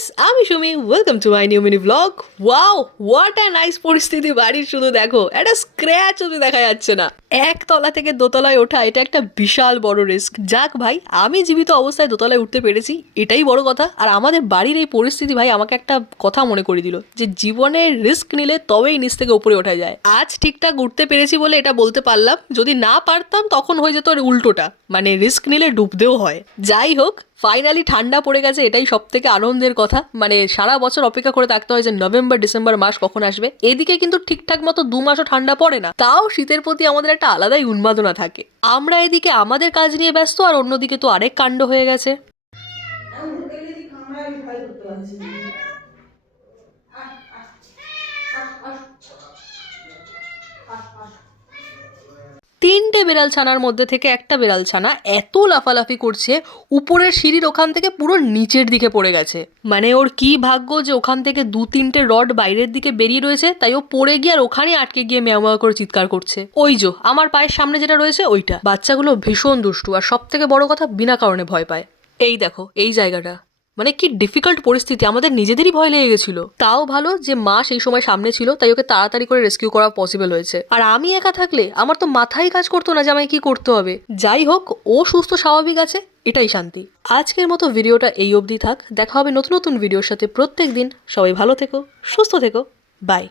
Guys, আমি Sumi. Welcome to my new mini vlog. Wow, what a nice পরিস্থিতি বাড়ির। শুধু দেখো, একটা স্ক্র্যাচ অব্দি দেখা যাচ্ছে না। একতলা থেকে দোতলায় ওঠা এটা একটা বিশাল বড় রিস্ক। যাক ভাই, আমি জীবিত অবস্থায় দোতলায় উঠতে পেরেছি, এটাই বড় কথা। আর আমাদের বাড়ির এই পরিস্থিতি ভাই আমাকে একটা কথা মনে করে দিল, যে জীবনে রিস্ক নিলে তবেই নিচ থেকে উপরে ওঠা যায়। আজ ঠিকঠাক উঠতে পেরেছি বলে এটা বলতে পারলাম, যদি না পারতাম তখন হয়ে যেত উল্টোটা, মানে রিস্ক নিলে ডুবতেও হয়। যাই হোক, ফাইনালি ঠান্ডা পড়ে গেছে, এটাই সব থেকে আনন্দের কথা। মানে সারা বছর অপেক্ষা করে থাকতে হয় যে নভেম্বর ডিসেম্বর মাস কখন আসবে। এদিকে কিন্তু ঠিকঠাক মতো 2 মাসও ঠান্ডা পড়ে না, তাও শীতের প্রতি আমাদের একটা আলাদাই উন্মাদনা থাকে। আমরা এদিকে আমাদের কাজ নিয়ে ব্যস্ত, আর অন্যদিকে তো আরেক কাণ্ড হয়ে গেছে। 3টে বিড়াল ছানার মধ্যে থেকে একটা বিড়াল ছানা এত লাফালাফি করছে, উপরের সিঁড়ির ওখান থেকে পুরো নিচের দিকে পড়ে গেছে। মানে ওর কি ভাগ্য যে ওখান থেকে 2-3টে রড বাইরের দিকে বেরিয়ে রয়েছে, তাই ও পড়ে গিয়ে আর ওখানে আটকে গিয়ে ম্যাও ম্যাও করে চিৎকার করছে। ওই যে আমার পায়ের সামনে যেটা রয়েছে ওইটা। বাচ্চাগুলো ভীষণ দুষ্টু, আর সব থেকে বড় কথা বিনা কারণে ভয় পায়। এই দেখো এই জায়গাটা, মানে কি ডিফিকাল্ট পরিস্থিতি, আমাদের নিজেদেরই ভয় লেগে গেছিল। তাও ভালো যে মা সেই সময় সামনে ছিল, তাই ওকে তাড়াতাড়ি করে রেস্কিউ করা পসিবল হয়েছে। আর আমি একা থাকলে আমার তো মাথায় কাজ করতো না যে আমায় কি করতে হবে। যাই হোক, ও সুস্থ স্বাভাবিক আছে, এটাই শান্তি। আজকের মতো ভিডিওটা এই অবধি থাক। দেখা হবে নতুন নতুন ভিডিওর সাথে প্রত্যেক দিন। সবাই ভালো থেকো, সুস্থ থেকো, বাই।